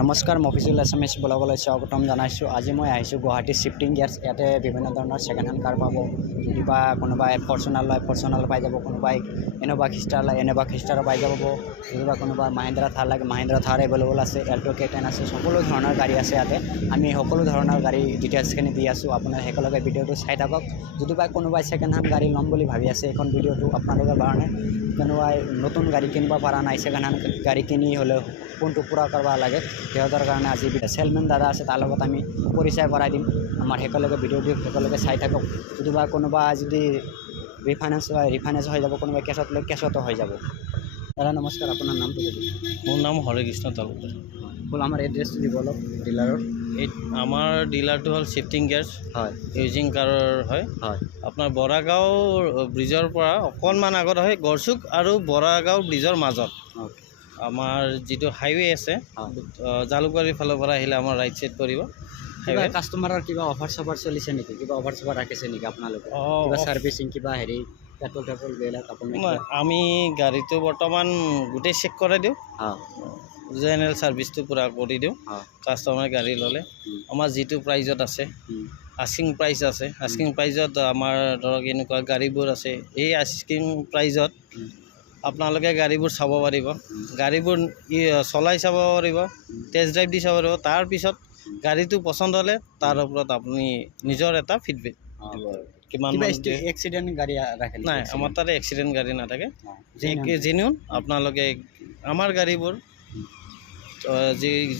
নমস্কাৰ মই official SMS ব্লগলৈ স্বাগতম জনাইছোঁ। আজি মই আহিছোঁ গুৱাহাটী শিফটিং গিয়াৰ্ছ। ইয়াতে বিভিন্ন ধৰণৰ ছেকেণ্ড হেণ্ড কাৰ পাব। যদিবা কোনোবাই ফৰ্চুনাৰ লয় ফৰ্চুনাৰ পাই যাব, কোনোবাই ইন'ভা খ্ৰীষ্টাৰ লয় ইন'ভা খ্ৰীষ্টাৰো পাই যাব। যদিবা কোনোবাই মাহিন্দ্ৰা থাৰ লাগে মাহিন্দ্ৰা থাৰ এভেইলেবল আছে, এল্টো K10 আছে, সকলো ধৰণৰ গাড়ী আছে ইয়াতে। আমি সকলো ধৰণৰ গাড়ী ডিটেইলছখিনি দি আছোঁ, আপোনাৰ একেলগে ভিডিঅ'টো চাই থাকক। যদিবা কোনোবাই ছেকেণ্ড হেণ্ড গাড়ী ল'ম বুলি ভাবি আছে, এইখন ভিডিঅ'টো আপোনালোকৰ কাৰণে। কোনোবাই নতুন গাড়ী কিনিব পৰা নাই, ছেকেণ্ড হেণ্ড গাড়ী কিনি হ'লেও কোনটো পূৰা কৰিব লাগে সিহঁতৰ কাৰণে আজি চেলমেন দাদা আছে, তাৰ লগত আমি পৰিচয় কৰাই দিম। আমাৰ একেলগে ভিডিঅ'টো একেলগে চাই থাকক। যদিবা কোনোবা যদি ৰিফাইনেন্স হৈ যাব, কোনোবাই কেছত লৈ কেছতো হৈ যাব। দাদা নমস্কাৰ, আপোনাৰ নামটো ক'ব। মোৰ নাম হৰেকৃষ্ণ তালুকদাৰ। হ'ল আমাৰ এড্ৰেছটো দিব অলপ ডিলাৰৰ। এই আমাৰ ডিলাৰটো হ'ল শিফটিং গিয়াৰ্ছ, হয় ইউজিং কাৰৰ হয়। হয় আপোনাৰ বৰাগাঁও ব্ৰিজৰ পৰা অকণমান আগত হয়, গড়চুক আৰু বৰাগাঁও ব্ৰিজৰ মাজত অ'কে। আমাৰ যিটো হাইৱে আছে, হয়। জালুকবাৰীৰ ফালৰ পৰা আহিলে আমাৰ ৰাইট ছাইড পৰিব কিবা হাইৱে। কাষ্টমাৰৰ কিবা অফাৰ চফাৰ চলিছে নেকি? কিবা অফাৰ চফাৰ ৰাখিছে নেকি আপোনালোকে? কিবা ছাৰ্ভিচিং কিবা হেৰি পেট্ৰল বিলাক আপোনাৰ? আমি গাড়ীটো বৰ্তমান গোটেই চেক কৰাই দিওঁ, অঁ জেনেৰেল ছাৰ্ভিচটো পূৰা কৰি দিওঁ। অঁ কাষ্টমাৰে গাড়ী ল'লে আমাৰ যিটো প্ৰাইজত আছে, আস্কিং প্ৰাইচ আছে, আস্কিং প্ৰাইজত আমাৰ ধৰক এনেকুৱা গাড়ীবোৰ আছে। এই আস্কিং প্ৰাইজত আপোনালোকে গাড়ীবোৰ চাব পাৰিব, গাড়ীবোৰ চলাই চাব পাৰিব, টেষ্ট ড্ৰাইভ দি চাব পাৰিব। তাৰপিছত গাড়ীটো পচন্দ হ'লে তাৰ ওপৰত আপুনি নিজৰ এটা ফিডবেক দিব। কিমান এক্সিডেণ্ট গাড়ী ৰাখে নাই, আমাৰ তাতে এক্সিডেণ্ট গাড়ী নাথাকে, genuine? জেনুইন। আপোনালোকে আমাৰ গাড়ীবোৰ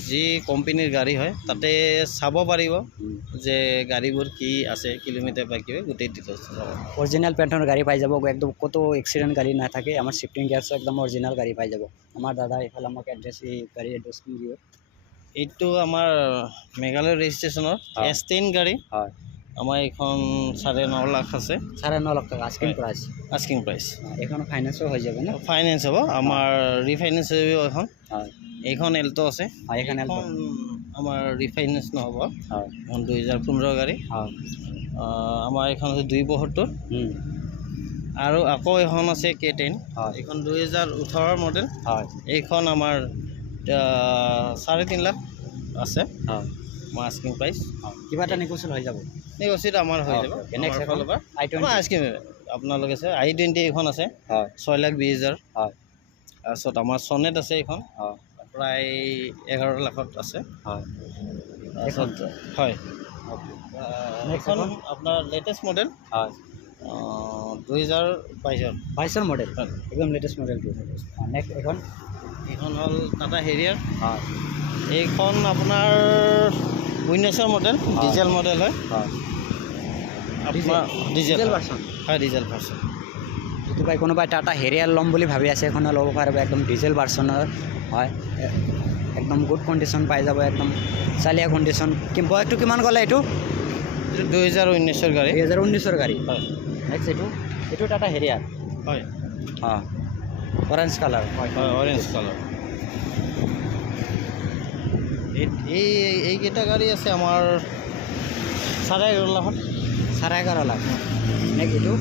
যি কোম্পানীৰ গাড়ী হয় তাতে চাব পাৰিব যে গাড়ীবোৰ কি আছে, কিলোমিটাৰ বা কিবা গোটেই ডিটেইলছ চাব। অৰিজিনেল পেণ্টৰ গাড়ী পাই যাব, একদম ক'তো এক্সিডেণ্ট গাড়ী নাথাকে। আমাৰ শিফটিং গিয়াৰ্ছ একদম অৰিজিনেল গাড়ী পাই যাব। আমাৰ দাদা এইফালে আমাক গাড়ী এড্ৰেছখিনি দিব। এইটো আমাৰ মেঘালয় ৰেজিষ্ট্ৰেশ্যনৰ হয়। S10 গাড়ী। হয়, আমাৰ এইখন 9.5 লাখ আছে, 9.5 লাখ টকা আস্কিং প্ৰাইচ। Asking price. এইখন ফাইনেন্সো হৈ যাব ন? ফাইনেন্স হ'ব, আমাৰ ৰিফাইনেন্স হ'ব এখন। হয় এইখন এল্টো আছে, হয়, এইখন এল্টো। আমাৰ ৰিফাইনেন্স নহ'ব, হয় এখন 2015 গাড়ী। হয় আমাৰ এইখন আছে 272। আৰু আকৌ এখন আছে K10, হয় এইখন 2018 মডেল। হয় এইখন আমাৰ 3.5 লাখ আছে হয় আস্কিং প্ৰাইচ। কিবা এটা নেগোচিয়েট হৈ যাব। নেগোচিয়েট আমাৰ হৈ যাব। নেক্সট আমাৰ ফালৰ পৰা I20 আস্কিং আপোনালোকে আছে I20 এইখন আছে হয় 6,20,000। হয় তাৰপিছত আমাৰ চনেট আছে, এইখন হয় প্ৰায় 11 লাখত আছে। হয় তাৰপিছত হয়, এইখন আপোনাৰ লেটেষ্ট মডেল হয় 2022-ৰ 22-ৰ মডেল, একদম লেটেষ্ট মডেলটো। নেক্সট এইখন হ'ল টাটা হেৰিয়াৰ। হয় এইখন আপোনাৰ 19-ৰ মডেল, ডিজেল মডেল হয়। হয় আপোনাৰ ডিজেল ভাৰ্চন। হয়, ডিজেল ভাৰ্চন। যদি কোনোবাই টাটা হেৰিয়াৰ ল'ম বুলি ভাবি আছে, এখনে ল'ব পাৰিব। একদম ডিজেল ভাৰ্চনৰ হয়, একদম গুড কণ্ডিশ্যন পাই যাব, একদম চালিয়া কণ্ডিশ্যন। বয়সটো কিমান ক'লে এইটো? 2019-ৰ গাড়ী। 2019-ৰ গাড়ী। হয়। নেক্সট এইটো টাটা হেৰিয়াৰ। হয় অঁ অৰেঞ্জ কালাৰ। হয়, অৰেঞ্জ কালাৰ। এইকেইটা গাড়ী আছে আমাৰ 11.5 লাখত। 11.5 লাখ। নেক্সট এইটো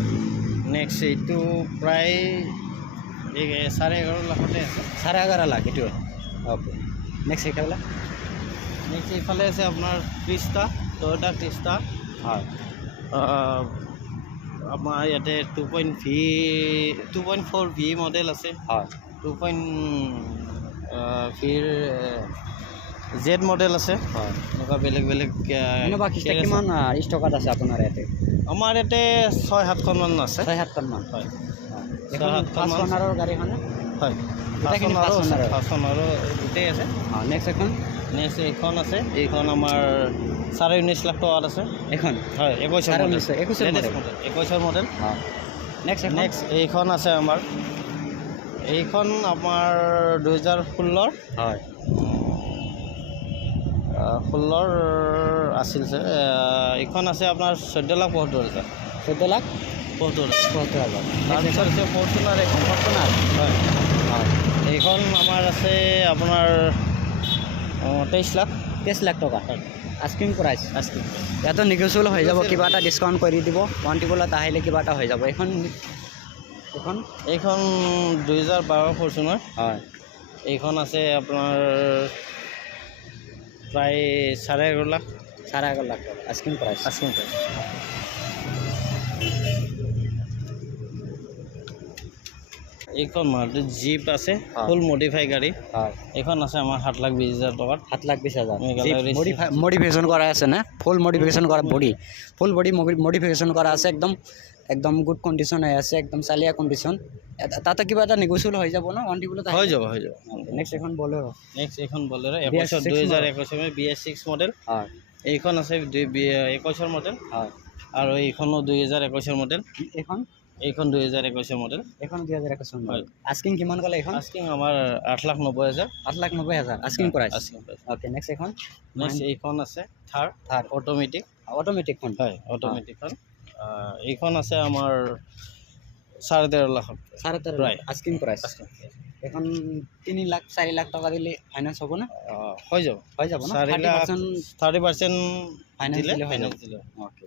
নেক্সট এইটো প্ৰায় 11.5 লাখতে আছে। 11.5 লাখ এইটো। অ'কে। নেক্সট এইফালে নেক্সট এইফালে আছে আপোনাৰ ক্ৰিষ্টা, টয়োটা ক্ৰিষ্টা। হয় আমাৰ ইয়াতে 2.4 ভি মডেল আছে, হয় 2.4 জেড মডেল আছে। হয় এনেকুৱা বেলেগ বেলেগ এনেকুৱা কিমান ষ্টকত আছে আপোনাৰ ইয়াতে? আমাৰ ইয়াতে 6-7খনমান আছে। 6-7খনমান। হয়, এখন 5 গাড়ীখনে? হয়, গোটেইখিনি 5 গোটেই আছে। নেক্সট এখন নেক্সট এইখন আছে, এইখন আমাৰ 19.5 লাখ টকাত আছে। এখন হয়, 21-ৰ মডেল। 21-ৰ মডেল। নেক্সট এইখন আছে আমাৰ, এইখন আমাৰ 2016-ৰ। হয় 16-ৰ আছিল যে। এইখন আছে আপোনাৰ 14,75,000। 14,75,000। তাৰপিছত আছে ফৰ্চুনাৰ। এইখন ফৰ্চুনাৰ। হয়, হয় এইখন আমাৰ আছে আপোনাৰ 23 লাখ। 23 লাখ টকা আস্কিং প্ৰাইচ। আস্কিং ইয়াতো নেগোচিয়েবল হৈ যাব, কিবা এটা ডিছকাউণ্ট কৰি দিব। মণ্টিপলত আহিলে কিবা এটা হৈ যাব। এইখন 2012 ফৰ্চুনাৰ। হয় এইখন আছে আপোনাৰ প্ৰায় 11.5 লাখ 11.5 লাখ টাকা আস্কিং প্ৰাইস। Asking price. এইখন মাৰুতি জিপ আছে হয়। ফুল মডিফাই গাড়ী, হয় এইখন আছে আমাৰ 7,20,000 টকাত। 7,20,000 মেঘালয় মডিফিকেশন করা আছে না, ফুল মডিফিকেশন করা বডি, ফুল বডি মডিফিকেশন করা আছে, একদম একদম গুড কন্ডিশন হৈ আছে, একদম চালিয়া কন্ডিশন। তাতে কিবা এটা নেগোচিয়েবল হৈ যাব ন ওৱান টিবলত? হৈ যাব। নেক্সট এখন বলেৰো। নেক্সট এইখন বলেৰো BS6 2021 BS6 মডেল। হয় এইখন আছে 21 মডেল, হয়। আৰু এইখনো 2021 মডেল। এইখন 2021 মডেল। এখন 2021 মডেল। আস্কিং কিমান ক'লে এখন? আস্কিং আমাৰ 8,90,000। 8,90,000 asking price. Asking price. Okay next এখন? নেক্সট এইখন আছে থাৰ অটোমেটিক। অটোমেটিক খন। হয় অটোমেটিকখন। এইখন আছে আমাৰ 13.5 লাখত। 13.5 Right. Asking price. এখন 3 লাখ 4 লাখ টাকা দিলে ফাইনান্স হ'ব না? হৈ যাব হৈ যাব না? 4 লাখ 30% ফাইনান্স দিলে দিলে হৈ যাব। ফাইনান্স দিলে। ওকে।